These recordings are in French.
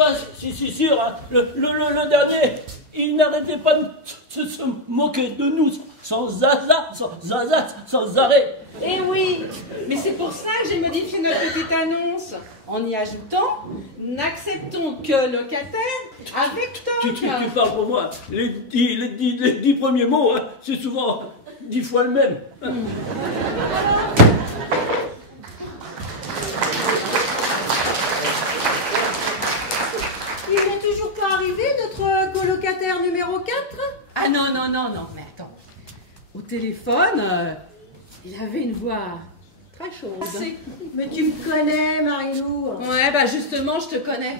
pas si sûr, hein. Le dernier, il n'arrêtait pas de se moquer de nous sans arrêt. Eh oui, mais c'est pour ça que j'ai modifié notre petite annonce en y ajoutant « N'acceptons que locataires avec toc ». Tu parles pour moi. Les 10 premiers mots, hein, c'est souvent 10 fois le même. Il n'est toujours pas arrivé, notre colocataire numéro 4? Ah non, mais attends. Au téléphone, il avait une voix très chaude. Mais tu me connais, Marilou. Ouais, bah justement, je te connais.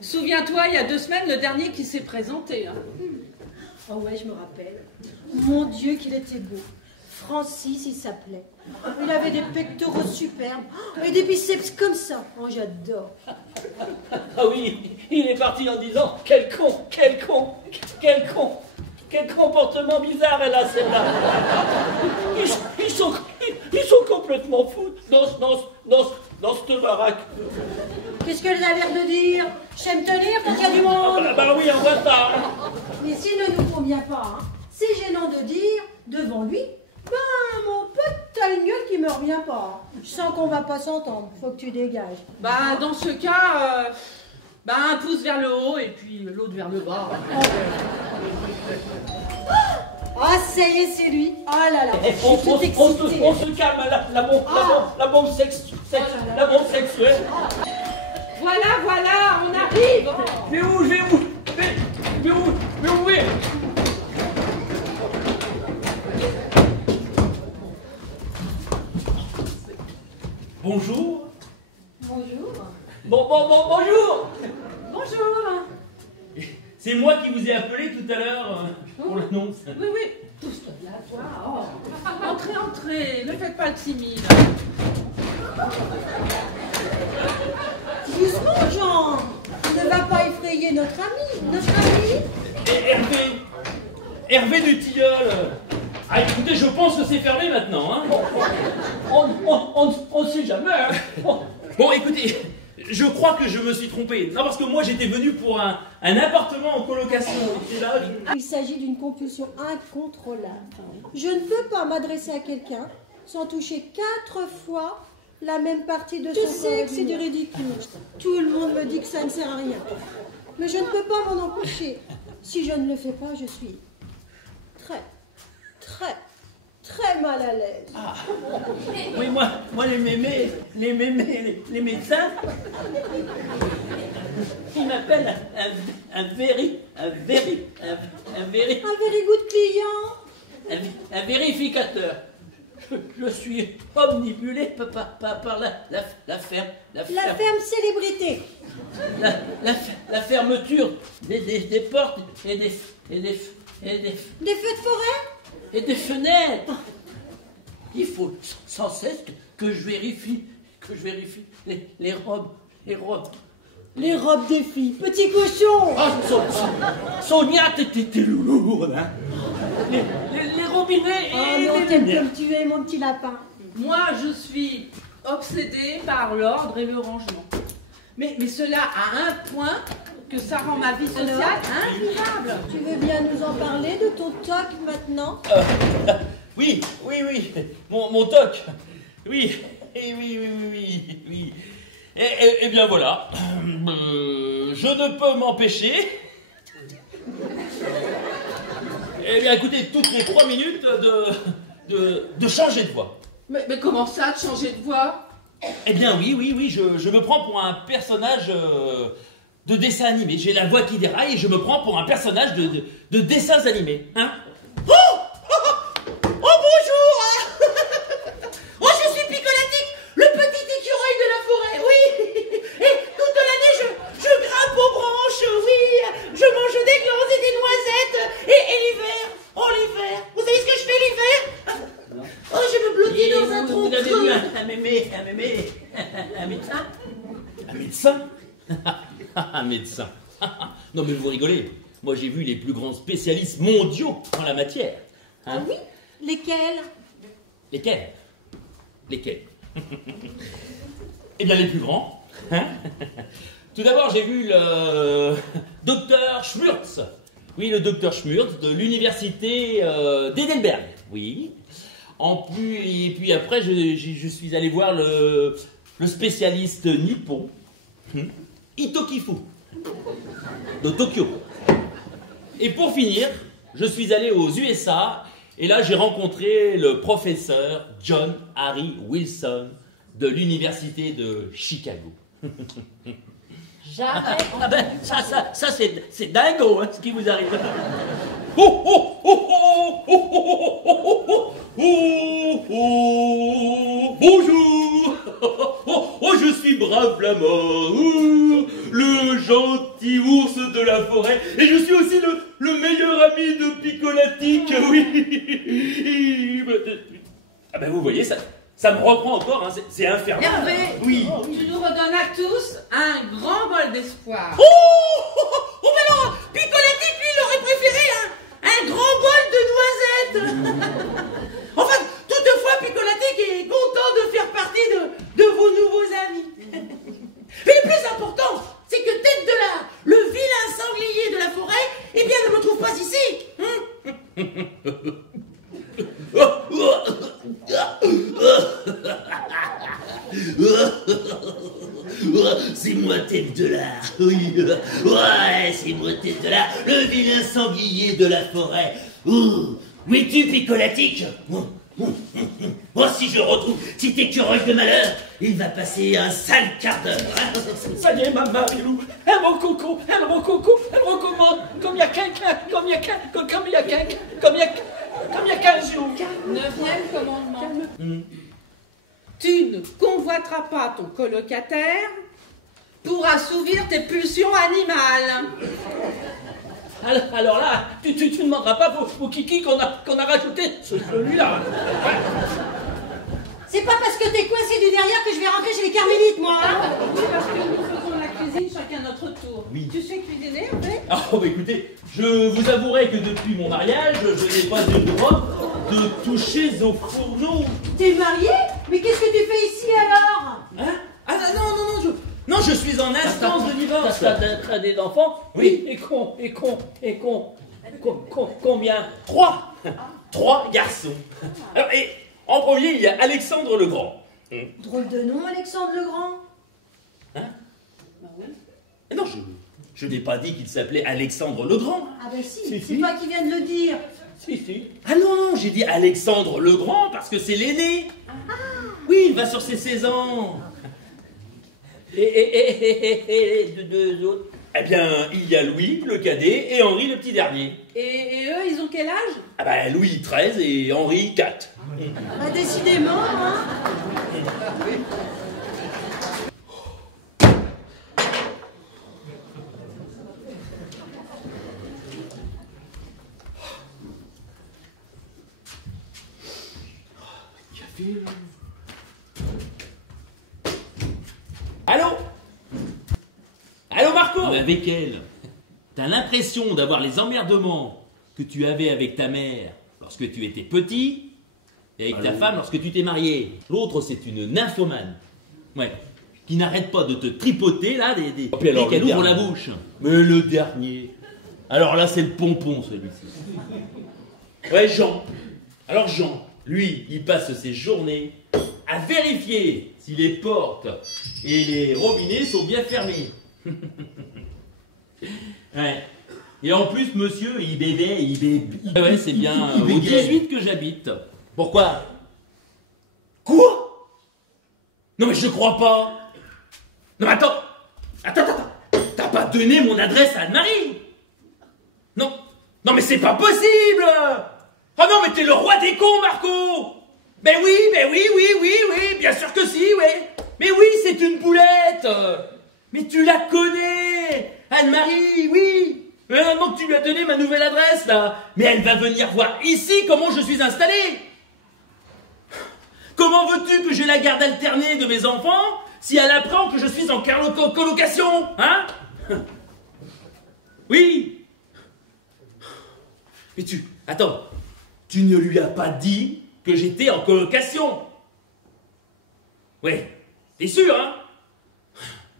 Souviens-toi, il y a 2 semaines, le dernier qui s'est présenté. Hein. Oh ouais, je me rappelle. Mon Dieu, qu'il était beau. Francis, il s'appelait. Il avait des pectoraux superbes et des biceps comme ça. Oh, j'adore. Ah oui, il est parti en disant « Quel con, quel con, quel con, quel comportement bizarre elle a celle-là » ils sont complètement fous dans cette baraque. Qu'est-ce qu'elle a l'air de dire? J'aime tenir quand il y a du monde. Bah oui, on voit ça. Mais s'il ne nous convient pas, hein, c'est gênant de dire devant lui, ben mon pote, t'as une gueule qui me revient pas. Je sens qu'on va pas s'entendre, faut que tu dégages. Bah dans ce cas, bah un pouce vers le haut et puis l'autre vers le bas. Ah, ça y est, c'est lui. Oh là là, je suis toute excitée. On se calme, la bombe sexuelle. Voilà, on arrive. Je vais ouvrir. Bonjour. Bonjour. Bonjour. Bonjour. C'est moi qui vous ai appelé tout à l'heure pour l'annonce. Oui, pousse-toi de là, toi. Oh. Entrez, ne faites pas le timide. Doucement, Jean. Ne va pas effrayer notre ami. Hervé du Tilleul. Ah, écoutez, je pense que c'est fermé maintenant. Hein. On ne sait jamais. Hein. Bon, écoutez, je crois que je me suis trompé. Non, parce que moi, j'étais venu pour un appartement en colocation. Et là, Il s'agit d'une compulsion incontrôlable. Je ne peux pas m'adresser à quelqu'un sans toucher 4 fois la même partie de son corps. Je sais que c'est du ridicule. Tout le monde me dit que ça ne sert à rien. Mais je ne peux pas m'en empêcher. Si je ne le fais pas, je suis très mal à l'aise. Ah. Oui, moi les médecins, ils m'appellent un very good client. Un vérificateur. Je suis omnibulé par la ferme célébrité. La fermeture des portes et des Des feux de forêt et des fenêtres. Il faut sans cesse que je vérifie les robes. Les robes des filles, petit cochon. Ah, Sonia, t'es lourde, hein. Les robinets et non, les t'aimes lumières. comme tu es, mon petit lapin. Moi, je suis obsédée par l'ordre et le rangement. Mais cela à un point que ça rend ma vie sociale invivable. Tu veux bien nous en parler de ton toc maintenant? Oui. Mon toc. Oui. Eh bien voilà. Je ne peux m'empêcher. Eh bien écoutez, toutes les 3 minutes de changer de voix. Mais comment ça, de changer de voix? Eh bien oui, je me prends pour un personnage de dessin animé. J'ai la voix qui déraille et je me prends pour un personnage de dessins animés. Hein? Oh bonjour. Oh, je suis Picolatique, le petit écureuil de la forêt, oui. Et toute l'année, je grimpe aux branches, oui. Je mange des glands et des noisettes. Et l'hiver, vous savez ce que je fais l'hiver? Oh, je me blottis dans un tronc. Vous avez vu un médecin? Un médecin? Un médecin. Non mais vous rigolez. Moi j'ai vu les plus grands spécialistes mondiaux en la matière. Hein? Ah oui? Lesquels? Lesquels? Eh bien les plus grands. Hein? tout d'abord, j'ai vu le docteur Schmurtz. Oui, le docteur Schmurtz de l'université d'Edenberg. Oui. Et puis après, je suis allé voir le spécialiste nippon, Itokifu, de Tokyo. Et pour finir, je suis allé aux USA, et là j'ai rencontré le professeur John Harry Wilson de l'université de Chicago. Jamais. Ah ben, ça c'est dingo, hein, ce qui vous arrive. Oh, oh, oh, oh, oh, oh, oh, oh, oh, oh, bonjour. Oh, je suis brave flamand, le gentil ours de la forêt, et je suis aussi le meilleur ami de Picolatique, oui. Ah ben vous voyez, ça me reprend encore, hein, c'est infernal. Hervé, oui. Tu nous redonnes à tous un grand bol d'espoir. Oh, mais alors, Picolatique, lui, il aurait préféré un grand bol de noisettes. Enfin, toutefois, Picolatique est content de faire partie de vos nouveaux amis. Mais le plus important, c'est que Tête de l'Art, le vilain sanglier de la forêt, eh bien, ne me trouve pas ici. C'est moi Tête de l'Art, oui. Ouais, c'est moi Tête de l'Art, le vilain sanglier de la forêt. Où es-tu, Picolatique? Moi, si je retrouve cet écureuil de malheur, il va passer un sale quart d'heure. Ça y est, ma Marilou, elle me recommande, comme il y a 15 jours. 9e commandement. Tu ne convoiteras pas ton colocataire pour assouvir tes pulsions animales. Alors là, tu ne demanderas pas pour Kiki qu'on a rajouté celui-là. C'est pas parce que t'es coincé du derrière que je vais rentrer chez les carmélites, moi. Hein. Oui, parce que nous faisons la cuisine chacun notre tour. Oui. Tu sais cuisiner, Hervé? Oh, bah écoutez, je vous avouerai que depuis mon mariage, je n'ai pas eu le droit de toucher au fourneau. T'es marié? Mais qu'est-ce que tu fais ici alors? Hein? Ah non, je suis en instance de divorce. T'as des enfants? Oui. Combien? 3 garçons. Alors, et en premier, il y a Alexandre le Grand. Drôle de nom, Alexandre le Grand. Hein? Bah oui. Non, je n'ai pas dit qu'il s'appelait Alexandre le Grand. Ah ben si, Si, c'est si. toi qui viens de le dire. Si. Ah non, j'ai dit Alexandre le Grand parce que c'est l'aîné. Oui, il va sur ses 16 ans. Et les deux autres? Eh bien, il y a Louis, le cadet, et Henri, le petit dernier. Et eux, ils ont quel âge? Ah bah, Louis, 13, et Henri, 4. Bah décidément, hein. Allô Marco? Avec elle. T'as l'impression d'avoir les emmerdements que tu avais avec ta mère lorsque tu étais petit et avec ta femme lorsque tu t'es marié. L'autre, c'est une nymphomane. Ouais. Qui n'arrête pas de te tripoter là dès qu'elle ouvre la bouche. Mais le dernier. Alors là, c'est le pompon celui-ci. Ouais, Jean. Alors Jean, lui, il passe ses journées à vérifier si les portes et les robinets sont bien fermés. Ouais. Et en plus, monsieur, il bébait. Ouais, c'est bien au 18 que j'habite. Pourquoi? Quoi? Non mais je crois pas. Non mais attends. T'as pas donné mon adresse à Anne-Marie? Non mais c'est pas possible. Ah non mais t'es le roi des cons, Marco. Mais oui, bien sûr que si, ouais. Mais oui, c'est une poulette. Mais tu la connais, Anne-Marie, oui. Mais maintenant que tu lui as donné ma nouvelle adresse, là. Mais elle va venir voir ici comment je suis installé. Comment veux-tu que j'ai la garde alternée de mes enfants si elle apprend que je suis en colocation, hein? Oui. Mais attends, tu ne lui as pas dit que j'étais en colocation? Ouais, t'es sûr, hein?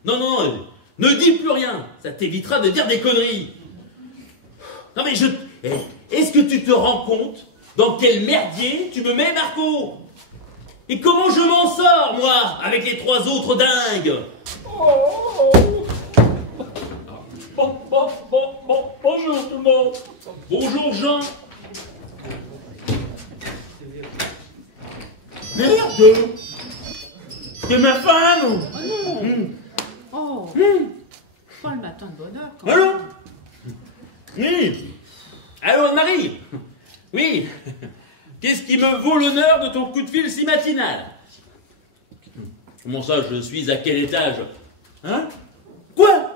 Non, Ne dis plus rien, ça t'évitera de dire des conneries. Non mais est-ce que tu te rends compte dans quel merdier tu me mets, Marco? Et comment je m'en sors, moi, avec les 3 autres dingues? Bonjour tout le monde. Bonjour, Jean. Merde! C'est ma femme! Oh, pas le matin de bonheur quand Allô? même. Oui. Allô, Anne-Marie? Oui. Qu'est-ce qui me vaut l'honneur de ton coup de fil si matinal? Comment ça, je suis à quel étage? Hein? Quoi?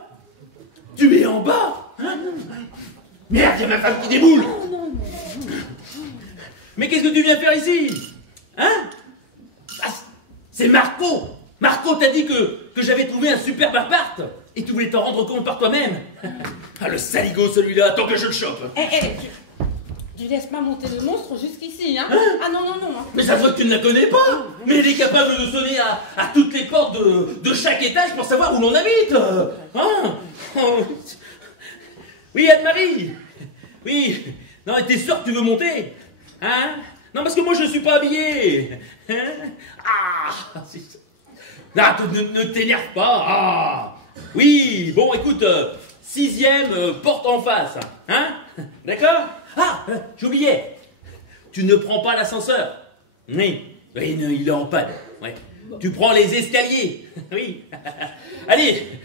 Tu es en bas? Hein? Merde, il y a ma femme qui déboule! Mais qu'est-ce que tu viens faire ici? Hein? Ah, c'est Marco! Marco t'a dit que j'avais trouvé un superbe appart et tu voulais t'en rendre compte par toi-même. Ah, le saligo celui-là, tant que je le chope. Tu laisses pas monter le monstre jusqu'ici, hein? Ah non. Mais ça se voit que tu ne la connais pas. Mais elle est capable de sonner à toutes les portes de chaque étage pour savoir où l'on habite. Hein? Oui, Anne-Marie. Oui. Non, t'es sûr que tu veux monter? Hein? Non, parce que moi je ne suis pas habillé. Hein? Ah, ne t'énerve pas. Ah. Oui, bon, écoute, 6e porte en face. Hein? D'accord? Ah, j'oubliais. Tu ne prends pas l'ascenseur. Oui, il est en panne. Ouais. Tu prends les escaliers. Oui. Allez.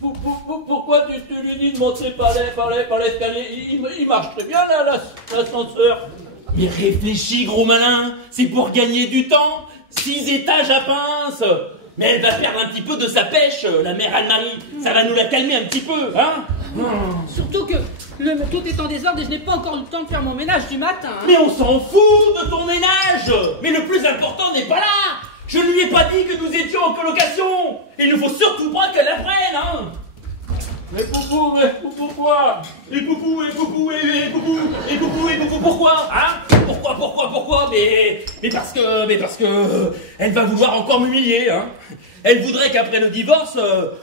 Pourquoi tu lui dis de monter par l'escalier? Il marche très bien là, l'ascenseur. Mais réfléchis, gros malin. C'est pour gagner du temps. 6 étages à pince. Mais elle va perdre un petit peu de sa pêche, la mère Anne-Marie. Ça va nous la calmer un petit peu, hein? Surtout que tout est en désordre et je n'ai pas encore eu le temps de faire mon ménage du matin. Hein. Mais on s'en fout de ton ménage. Mais le plus important n'est pas là. Je ne lui ai pas dit que nous étions en colocation. Il ne faut surtout pas qu'elle apprenne, hein? Mais Poupou, pourquoi? Et Poupou, pourquoi? Hein? Pourquoi? Mais parce que elle va vouloir encore m'humilier, hein? Elle voudrait qu'après le divorce,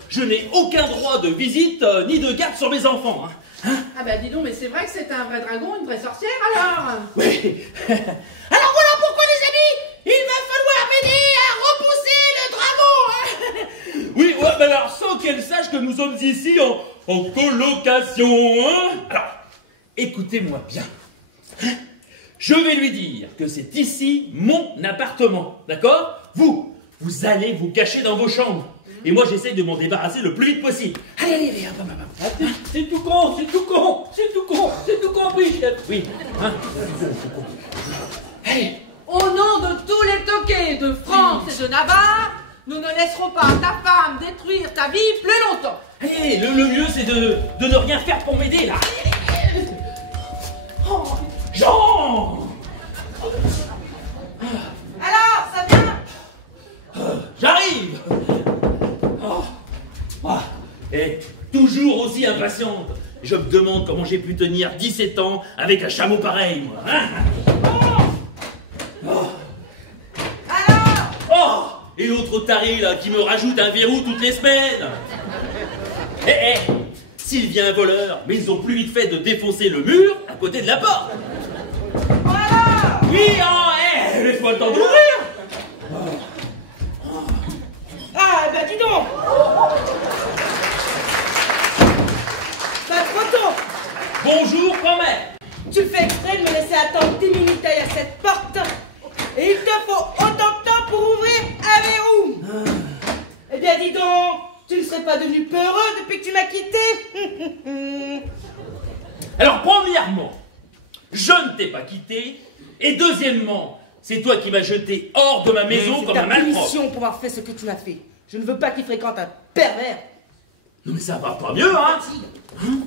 je n'ai aucun droit de visite ni de garde sur mes enfants, hein? Ah bah dis donc, mais c'est vrai que c'est un vrai dragon, une vraie sorcière alors? Oui. Alors voilà pourquoi, les amis, il va falloir m'aider à repousser le dragon, hein. Oui, ouais, mais alors sans qu'elle sache que nous sommes ici en colocation, hein? Alors, écoutez-moi bien. Je vais lui dire que c'est ici mon appartement, d'accord? Vous allez vous cacher dans vos chambres. Et moi, j'essaye de m'en débarrasser le plus vite possible. Allez, hop. C'est tout compris, chef. Oui, hein? Allez. Au nom de tous les toqués de France et de Navarre, nous ne laisserons pas ta femme détruire ta vie plus longtemps. Allez, le mieux, c'est de ne rien faire pour m'aider, là. Allez. Oh, Jean! Alors, ça vient? J'arrive! Et toujours aussi impatiente. Je me demande comment j'ai pu tenir 17 ans avec un chameau pareil, moi. Hein? Alors? Et l'autre taré, là, qui me rajoute un verrou toutes les semaines. S'il vient un voleur, mais ils ont plus vite fait de défoncer le mur à côté de la porte. Voilà! Oui, laisse-moi le temps d'ouvrir. Ah, bah dis donc! Pas trop tôt! Bonjour, quand même. Tu fais exprès de me laisser attendre 10 minutes derrière cette porte. Et il te faut autant de temps pour ouvrir un verrou. Eh bien, dis donc, tu ne serais pas devenu peureux depuis que tu m'as quitté. Alors, premièrement, je ne t'ai pas quitté. Et deuxièmement, c'est toi qui m'as jeté hors de ma maison comme un malpropre. C'est ta punition pour avoir fait ce que tu m'as fait. Je ne veux pas qu'il fréquente un pervers. Non mais ça va pas mieux, hein?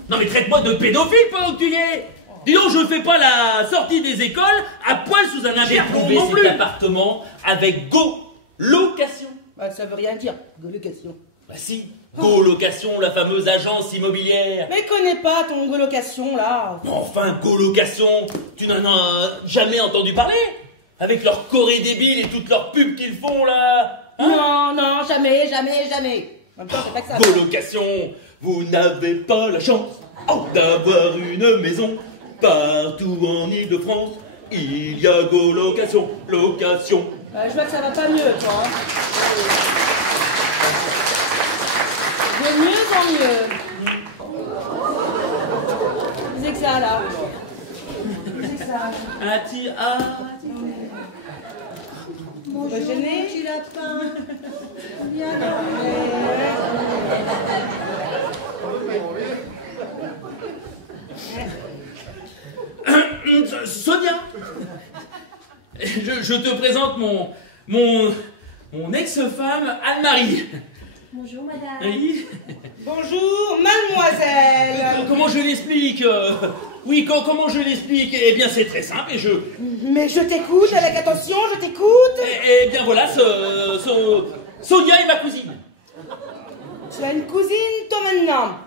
Non mais traite-moi de pédophile pendant que tu y es. Dis donc, je ne fais pas la sortie des écoles à poil sous un avertissement non plus. Cet appartement avec go-location. Bah, ça veut rien dire, colocation. Bah si, go-location, la fameuse agence immobilière. Mais connais pas ton colocation là. Enfin, go-location, tu n'en as jamais entendu parler? Avec leur Corée débile et toutes leurs pubs qu'ils font là. Hein? Non, non, jamais, jamais, jamais. En même temps, c'est pas que ça. Colocation, vous n'avez pas la chance d'avoir une maison. Partout en Ile-de-France, il y a colocation, location. Je vois que ça va pas mieux, toi. Hein. De mieux en mieux. C'est que ça, là. C'est que ça. Bonjour, Gêné. petit lapin. Viens là. Sonia, je te présente mon ex-femme Anne-Marie. Bonjour, madame. Oui. Bonjour, mademoiselle. Comment je l'explique Oui, comment je l'explique Eh bien, c'est très simple et je... Mais je t'écoute avec attention, je t'écoute. Eh bien, voilà, Sonia est ma cousine. Tu as une cousine, toi, maintenant.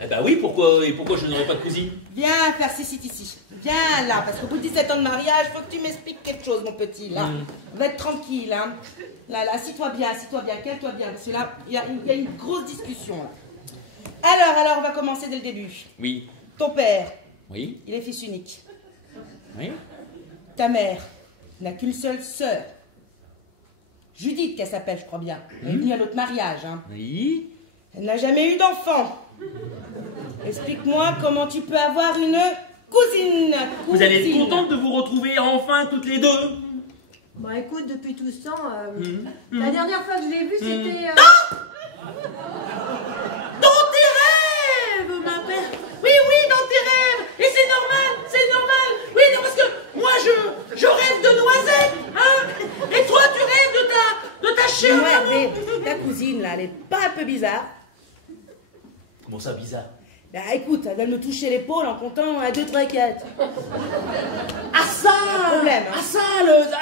Eh ben oui, pourquoi je n'aurais pas de cousine? Viens faire ici. Viens là, parce qu'au bout de 17 ans de mariage, faut que tu m'expliques quelque chose, mon petit, là. Va être tranquille, hein. Là, assis-toi bien, calme-toi bien, parce que là, il y a une grosse discussion, là. Alors, on va commencer dès le début. Oui. Ton père, Oui. il est fils unique. Oui. Ta mère n'a qu'une seule sœur. Judith, qu'elle s'appelle, je crois bien. Elle est venue à notre mariage, hein. Oui. Elle n'a jamais eu d'enfant. Explique-moi comment tu peux avoir une cousine. Vous allez être contente de vous retrouver enfin toutes les deux. Bah écoute, depuis tout ce temps, la dernière fois que je l'ai vue, c'était... Dans tes rêves, ma mère. Oui, dans tes rêves. Et c'est normal. Oui, non, parce que moi, je rêve de noisettes, hein. Et toi, tu rêves de ta chère maman. Ta cousine, là, elle est pas un peu bizarre? Comment ça, bizarre? Bah écoute, elle vient de me toucher l'épaule en comptant à 2 trinquettes. Ah ça Problème, hein. Ah ça,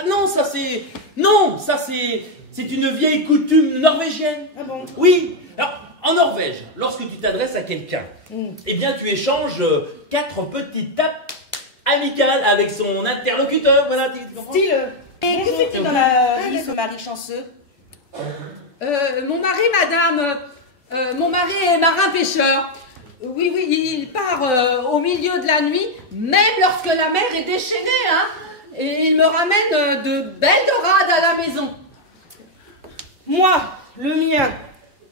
non, ça c'est... Non, ça c'est une vieille coutume norvégienne. Ah bon? Oui. Alors, en Norvège, lorsque tu t'adresses à quelqu'un, eh bien tu échanges 4 petites tapes amicales avec son interlocuteur. Voilà, tu comprends? Style. Et que fait-il dans la vie, ce mari chanceux? Mon mari, madame, mon mari est marin-pêcheur. Oui, il part au milieu de la nuit, même lorsque la mer est déchaînée, hein. Et il me ramène de belles dorades à la maison. Moi, le mien,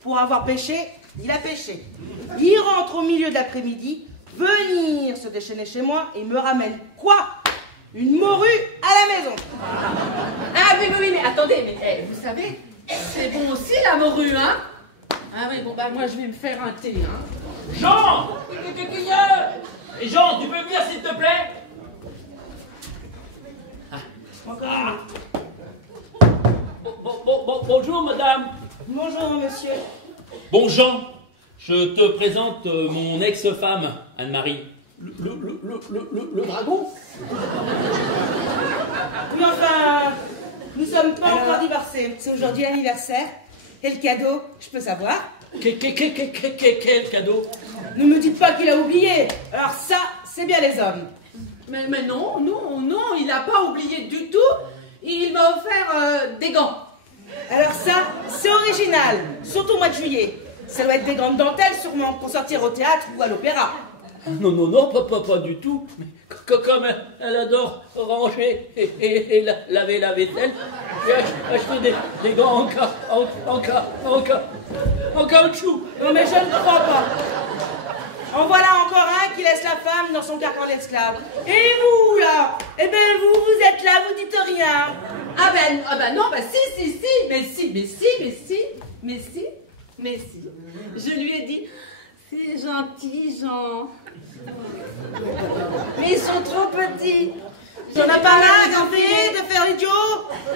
pour avoir pêché, il a pêché. Il rentre au milieu de l'après-midi, venir se déchaîner chez moi et me ramène quoi? Une morue à la maison. Ah oui, mais attendez, mais vous savez, c'est bon aussi la morue, hein. Ah oui, bon, bah moi je vais me faire un thé, hein. Jean! Et Jean, tu peux venir s'il te plaît? Bonjour madame. Bonjour, monsieur. Bon Jean, je te présente mon ex-femme, Anne-Marie. Le dragon? Oui, enfin, nous sommes pas encore divorcés. C'est aujourd'hui l'anniversaire. Et le cadeau, je peux savoir? Quel cadeau? Ne me dites pas qu'il a oublié. Alors ça, c'est bien les hommes. Mais non, il n'a pas oublié du tout. Il m'a offert des gants. Alors ça, c'est original. Surtout au mois de juillet. Ça doit être des grandes dentelles sûrement pour sortir au théâtre ou à l'opéra. Non, pas du tout. Mais comme elle adore ranger et laver la vaisselle, j'ai acheté des gants en caoutchouc. Non mais je ne crois pas. En voilà encore un qui laisse la femme dans son carcan d'esclave. Et vous là? Eh ben vous êtes là, vous dites rien. Ah ben non, si, mais si. Je lui ai dit, c'est gentil, Jean. Mais ils sont trop petits. T'en as pas marre de faire l'idiot?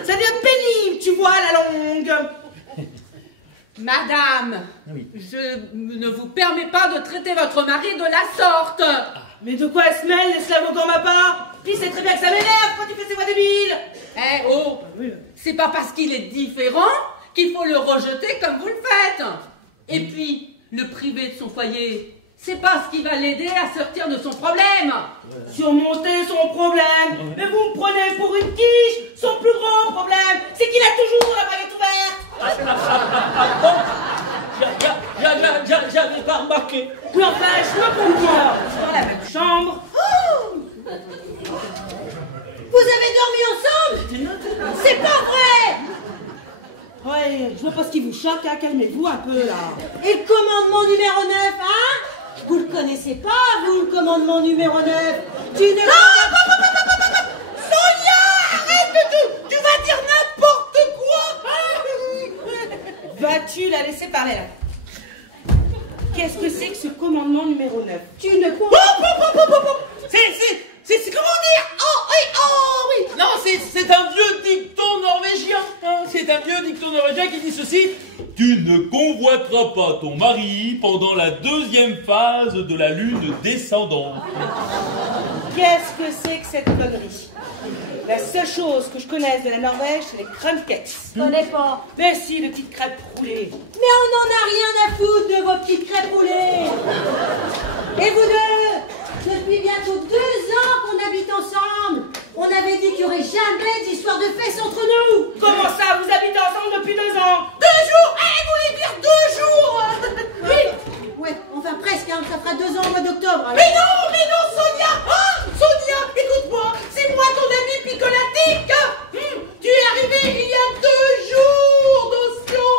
Ça devient pénible, tu vois, à la longue. Madame, je ne vous permets pas de traiter votre mari de la sorte. Mais de quoi elle se mêle, l'esclave dans ma part? Puis c'est très bien que ça m'énerve quand tu fais ces voix débiles. C'est pas parce qu'il est différent qu'il faut le rejeter comme vous le faites. Et puis, le priver de son foyer, c'est pas ce qui va l'aider à sortir de son problème. Surmonter son problème. Mais vous me prenez pour une quiche. Son plus grand problème, c'est qu'il a toujours la baguette ouverte. remarqué. Mais enfin, je me comprends. Dans la même chambre. Vous avez dormi ensemble? C'est pas vrai! Ouais, je vois pas ce qui vous choque, hein. Calmez-vous un peu, là. Et le commandement numéro 9, hein? Vous le connaissez pas, vous, le commandement numéro 9? Tu ne... Sonia, arrête de tout. Tu vas dire n'importe quoi. Vas-tu la laisser parler, là? Qu'est-ce que c'est que ce commandement numéro 9? Tu ne... C'est comment dire? Oh oui. Non, c'est un vieux dicton norvégien. Hein. C'est un vieux dicton norvégien qui dit ceci. Tu ne convoiteras pas ton mari pendant la deuxième phase de la lune descendante. Qu'est-ce que c'est que cette connerie? La seule chose que je connaisse de la Norvège, c'est les crumpets. Je connais pas. Mais si, les petites crêpes roulées. Mais on n'en a rien à foutre de vos petites crêpes roulées. Et vous deux, depuis bientôt 2 ans qu'on habite ensemble. On avait dit qu'il n'y aurait jamais d'histoire de fesses entre nous. Comment ça, vous habitez ensemble depuis 2 ans? 2 jours? Eh, vous voulez dire 2 jours? Oui. Ouais, enfin presque, hein, ça fera 2 ans au mois d'octobre. alors. Mais non, Sonia! Ah, Sonia, écoute-moi, c'est moi ton ami picolatique. Tu es arrivé il y a 2 jours, Dotion.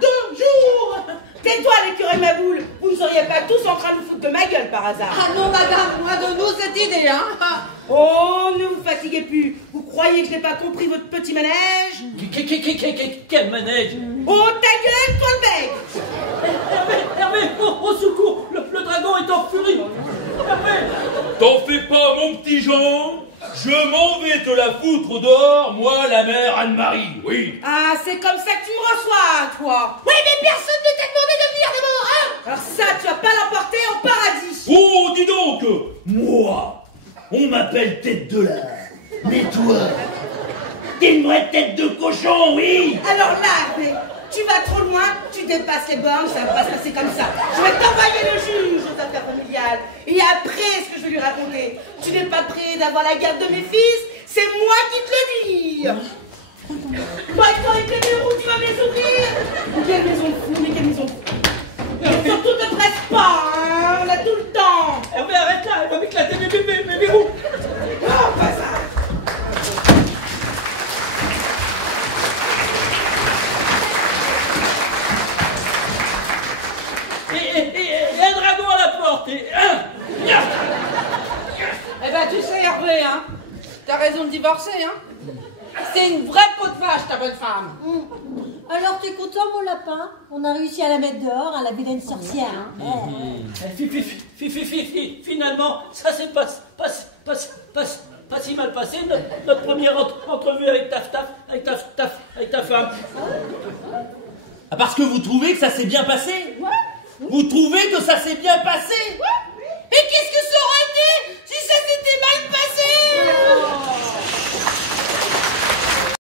2 jours. Tais-toi, l'écureuil ma boule. Vous ne seriez pas tous en train de vous foutre de ma gueule par hasard. Ah non, madame, moi donne-nous cette idée, hein. Oh, ne vous fatiguez plus. Vous croyez que je n'ai pas compris votre petit manège? Quel manège? Oh, ta gueule, toi le bec. Hervé, au secours, le dragon est en furie. Hervé. T'en fais pas, mon petit Jean. Je m'en vais te la foutre dehors, moi, la mère Anne-Marie, oui. Ah, c'est comme ça que tu me reçois, toi. Oui, mais personne ne t'a demandé de venir d'abord, hein. Alors ça, tu vas pas l'emporter au paradis. Oh, dis donc. Moi, on m'appelle tête de lard. Mais toi, t'es une vraie tête de cochon, oui. Alors là, mais tu vas trop loin, tu dépasses les bornes, ça va pas se passer comme ça. Je vais t'envoyer le juge aux affaires familiales. Et après ce que je vais lui raconter, tu n'es pas prêt d'avoir la garde de mes fils, c'est moi qui te le dis. Maintenant, avec les verrous, tu vas me les ouvrir. Mais quelle maison de fou, mais quelle maison de fou. Et surtout, ne presse pas, hein, on a tout le temps. Hervé, arrête là, elle va m'éclater mes verrous. Non, pas ça. Et un dragon à la porte. Eh ben, tu sais, Hervé, hein, t'as raison de divorcer, hein. C'est une vraie peau de vache, ta bonne femme. Alors t'es content, mon lapin? On a réussi à la mettre dehors, à la vilaine sorcière. Hein. Finalement, ça s'est pas si mal passé, notre première entrevue avec ta femme. Ah, parce que vous trouvez que ça s'est bien passé? Ouais. Vous trouvez que ça s'est bien passé? Ouais.